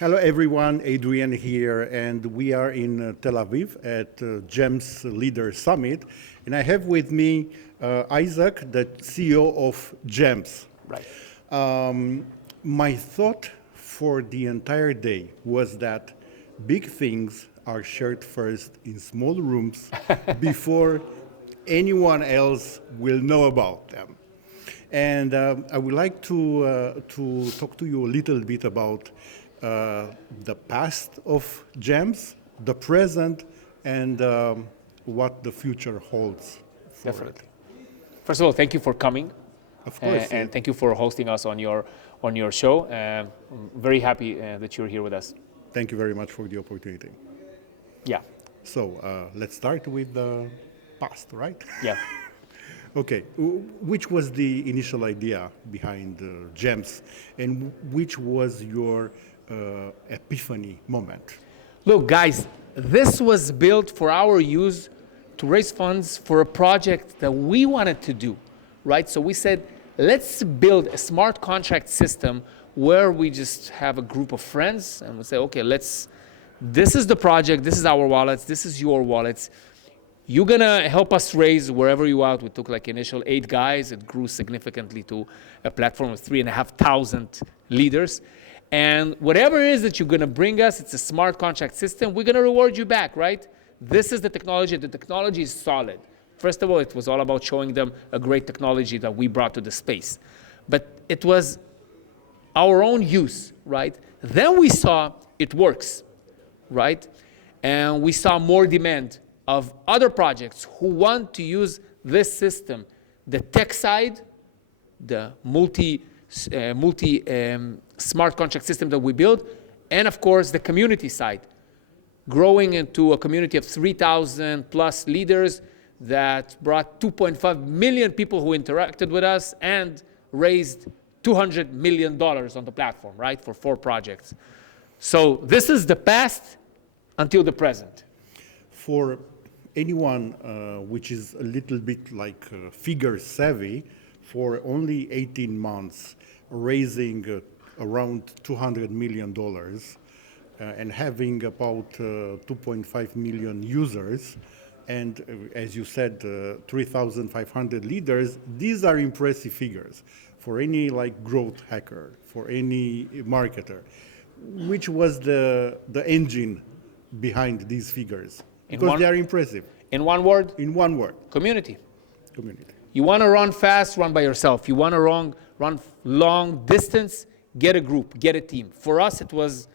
Hello everyone, Adrian here, and we are in Tel Aviv at GEMS Leader Summit. And I have with me Isaac, the CEO of GEMS. Right. My thought for the entire day was that big things are shared first in small rooms before anyone else will know about them. And I would like to talk to you a little bit about the past of GEMS, the present, and what the future holds for Definitely. First of all, thank you for coming. Of course. And thank you for hosting us on your show. I'm very happy that you're here with us. Thank you very much for the opportunity. Yeah. So let's start with the past, right? Yeah. Okay. Which was the initial idea behind GEMS, and which was your epiphany moment? Look, guys, this was built for our use to raise funds for a project that we wanted to do, right? So we said, let's build a smart contract system where we just have a group of friends and we say, okay, this is the project, this is our wallets, this is your wallets. You're gonna help us raise wherever you are. We took like initial 8 guys. It grew significantly to a platform of 3,500 leaders. And whatever it is that you're gonna bring us, it's a smart contract system, we're gonna reward you back, right? This is the technology. The technology is solid. First of all, it was all about showing them a great technology that we brought to the space. But it was our own use, right? Then we saw it works, right? And we saw more demand of other projects who want to use this system, the tech side, the multi smart contract system that we build, and of course the community side, growing into a community of 3,000 plus leaders that brought 2.5 million people who interacted with us and raised $200 million on the platform, right, for 4 projects. So this is the past until the present. For anyone which is a little bit like figure savvy, for only 18 months, raising around $200 million and having about 2.5 million users, and as you said, 3,500 leaders, these are impressive figures for any like growth hacker, for any marketer. Which was the engine behind these figures? Because they are impressive. In one word? In one word. Community. Community. You want to run fast, run by yourself. You want to run long distance, get a group, get a team. For us, it was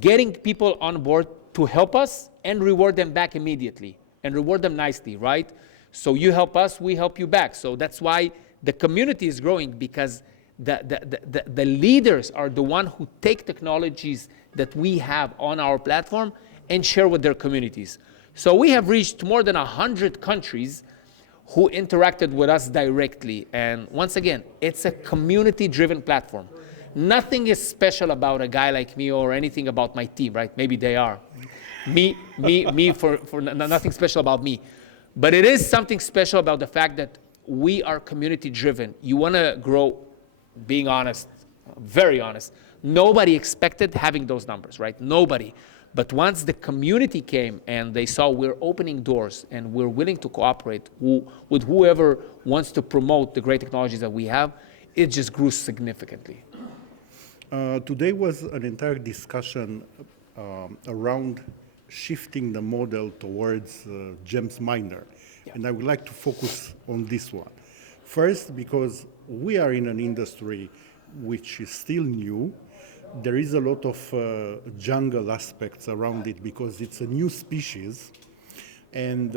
getting people on board to help us and reward them back immediately and reward them nicely, right? So you help us, we help you back. So that's why the community is growing, because the leaders are the one who take technologies that we have on our platform and share with their communities. So we have reached more than 100 countries who interacted with us directly. And once again, it's a community-driven platform. Nothing is special about a guy like me or anything about my team, right? Maybe they are. Me, for nothing special about me. But it is something special about the fact that we are community-driven. You want to grow, being honest, very honest. Nobody expected having those numbers, right? Nobody. But once the community came and they saw we're opening doors and we're willing to cooperate with whoever wants to promote the great technologies that we have, it just grew significantly. Today was an entire discussion around shifting the model towards GEMS miner. Yeah. And I would like to focus on this one. First, because we are in an industry which is still new. There is a lot of jungle aspects around it because it's a new species. And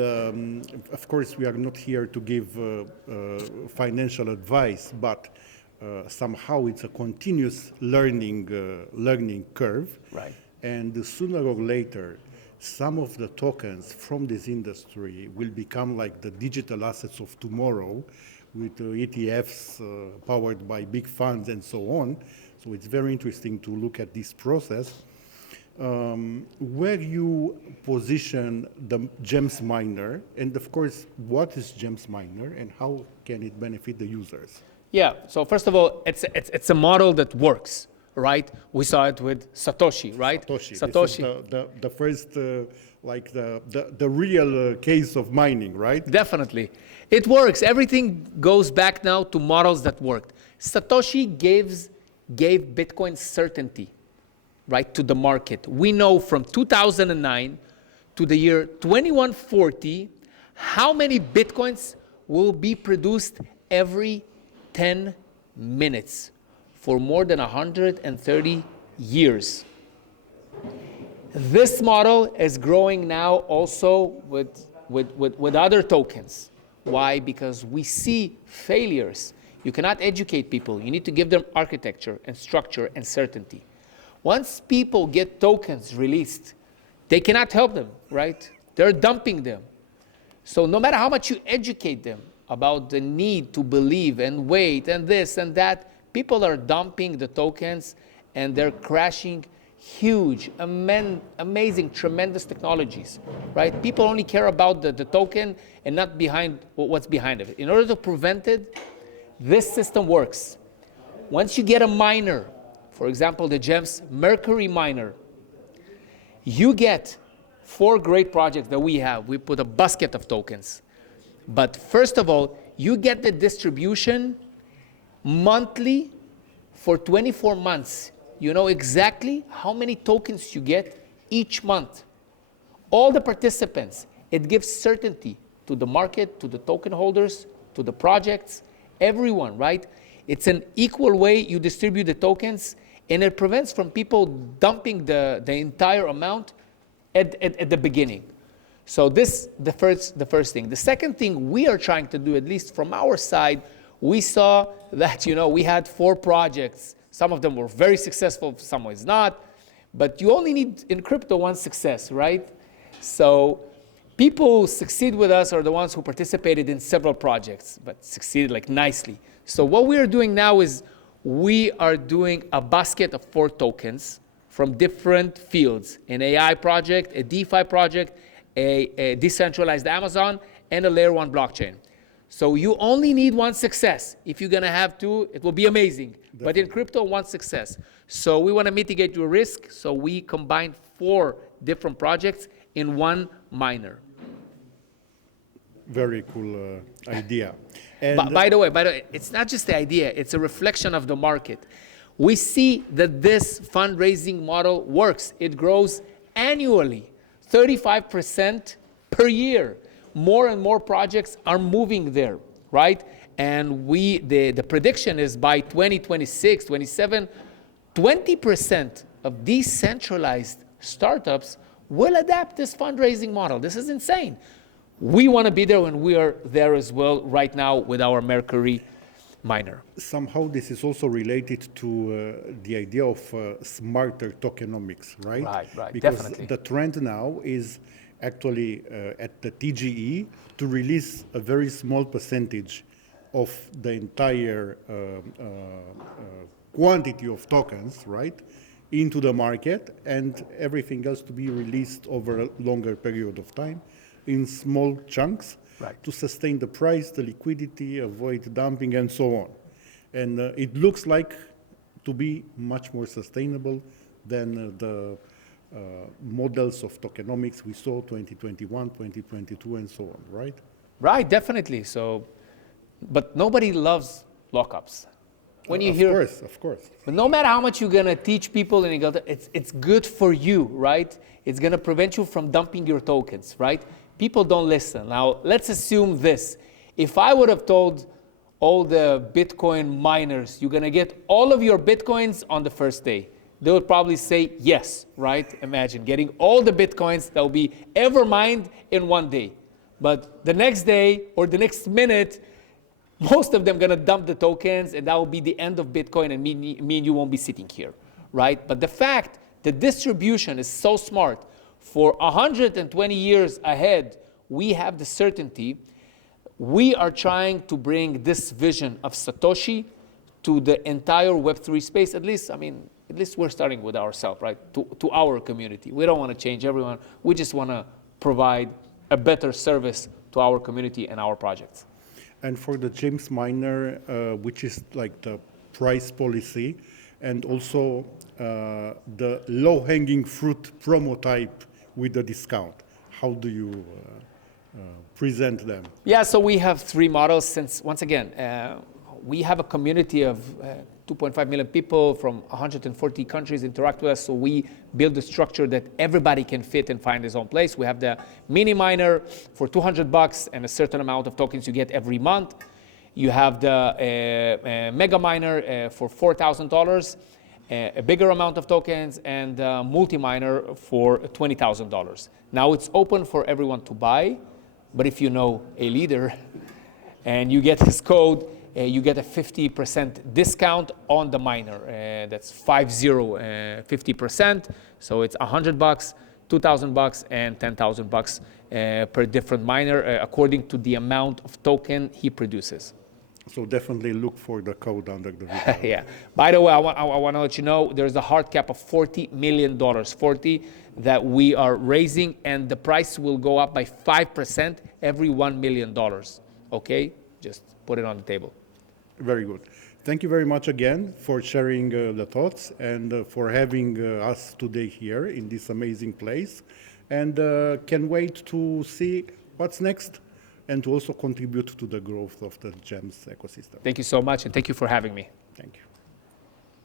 of course, we are not here to give financial advice, but somehow it's a continuous learning curve. Right. And sooner or later, some of the tokens from this industry will become like the digital assets of tomorrow, with ETFs powered by big funds and so on. So it's very interesting to look at this process. Where you position the GEMS miner, and of course, what is GEMS miner and how can it benefit the users? Yeah, so first of all, it's a model that works, right? We saw it with Satoshi, right? Satoshi. This is the first, like the real case of mining, right? Definitely. It works. Everything goes back now to models that worked. Satoshi gave Bitcoin certainty, right, to the market. We know from 2009 to the year 2140 how many Bitcoins will be produced every 10 minutes for more than 130 years. This model is growing now also with other tokens. Why? Because we see failures. You cannot educate people. You need to give them architecture and structure and certainty. Once people get tokens released, they cannot help them, right? They're dumping them. So no matter how much you educate them about the need to believe and wait and this and that, people are dumping the tokens and they're crashing huge, amazing, tremendous technologies, right? People only care about the token and not behind what's behind it. In order to prevent it, this system works. Once you get a miner, for example, the GEMS Mercury miner, you get 4 great projects that we have. We put a basket of tokens. But first of all, you get the distribution monthly for 24 months. You know exactly how many tokens you get each month. All the participants, it gives certainty to the market, to the token holders, to the projects, everyone, right? It's an equal way you distribute the tokens, and it prevents from people dumping the entire amount at the beginning. So this the first thing. The second thing we are trying to do, at least from our side, we saw that, we had 4 projects. Some of them were very successful, some was not. But you only need, in crypto, one success, right? So people who succeed with us are the ones who participated in several projects, but succeeded like nicely. So what we are doing now is we are doing a basket of 4 tokens from different fields: an AI project, a DeFi project, a decentralized Amazon, and a layer 1 blockchain. So you only need one success. If you're going to have 2, it will be amazing. Definitely. But in crypto, one success. So we want to mitigate your risk, so we combine 4 different projects in one miner. Very cool idea. And by the way, it's not just the idea, it's a reflection of the market. We see that this fundraising model works. It grows annually, 35% per year. More and more projects are moving there, right? And the prediction is by 2026, 27, 20% of decentralized startups will adapt this fundraising model. This is insane. We want to be there, and we are there as well right now with our Mercury miner. Somehow this is also related to the idea of smarter tokenomics, right? Right, because definitely. The trend now is actually at the TGE to release a very small percentage of the entire quantity of tokens, right, into the market, and everything else to be released over a longer period of time in small chunks, right, to sustain the price, the liquidity, avoid dumping, and so on. And it looks like to be much more sustainable than the models of tokenomics we saw 2021, 2022, and so on, right? Right, definitely. So, but nobody loves lockups. When you hear, of course. But no matter how much you're gonna teach people, and it's good for you, right? It's gonna prevent you from dumping your tokens, right? People don't listen. Now, let's assume this. If I would have told all the Bitcoin miners, you're gonna get all of your Bitcoins on the first day, they would probably say yes, right? Imagine getting all the Bitcoins that will be ever mined in one day. But the next day or the next minute, most of them gonna dump the tokens, and that will be the end of Bitcoin, and me and you won't be sitting here, right? But the fact the distribution is so smart, for 120 years ahead, we have the certainty. We are trying to bring this vision of Satoshi to the entire Web3 space. At least we're starting with ourselves, right? To our community. We don't want to change everyone. We just want to provide a better service to our community and our projects. And for the GEMS miner, which is like the price policy, and also the low-hanging fruit promo type with the discount. How do you present them? Yeah, so we have three models since, once again, we have a community of 2.5 million people from 140 countries interact with us, so we build a structure that everybody can fit and find his own place. We have the mini miner for $200 and a certain amount of tokens you get every month. You have the mega miner for $4,000, a bigger amount of tokens, and multi-miner for $20,000. Now it's open for everyone to buy, but if you know a leader and you get his code, you get a 50% discount on the miner. That's 50%. So it's $100, $2,000, and $10,000 per different miner, according to the amount of token he produces. So definitely look for the code under the video. Yeah. By the way, I want to let you know there's a hard cap of $40 million, 40 that we are raising, and the price will go up by 5% every $1 million. Okay? Just put it on the table. Very good. Thank you very much again for sharing the thoughts and for having us today here in this amazing place. And can wait to see what's next and to also contribute to the growth of the GEMS ecosystem. Thank you so much, and thank you for having me. Thank you.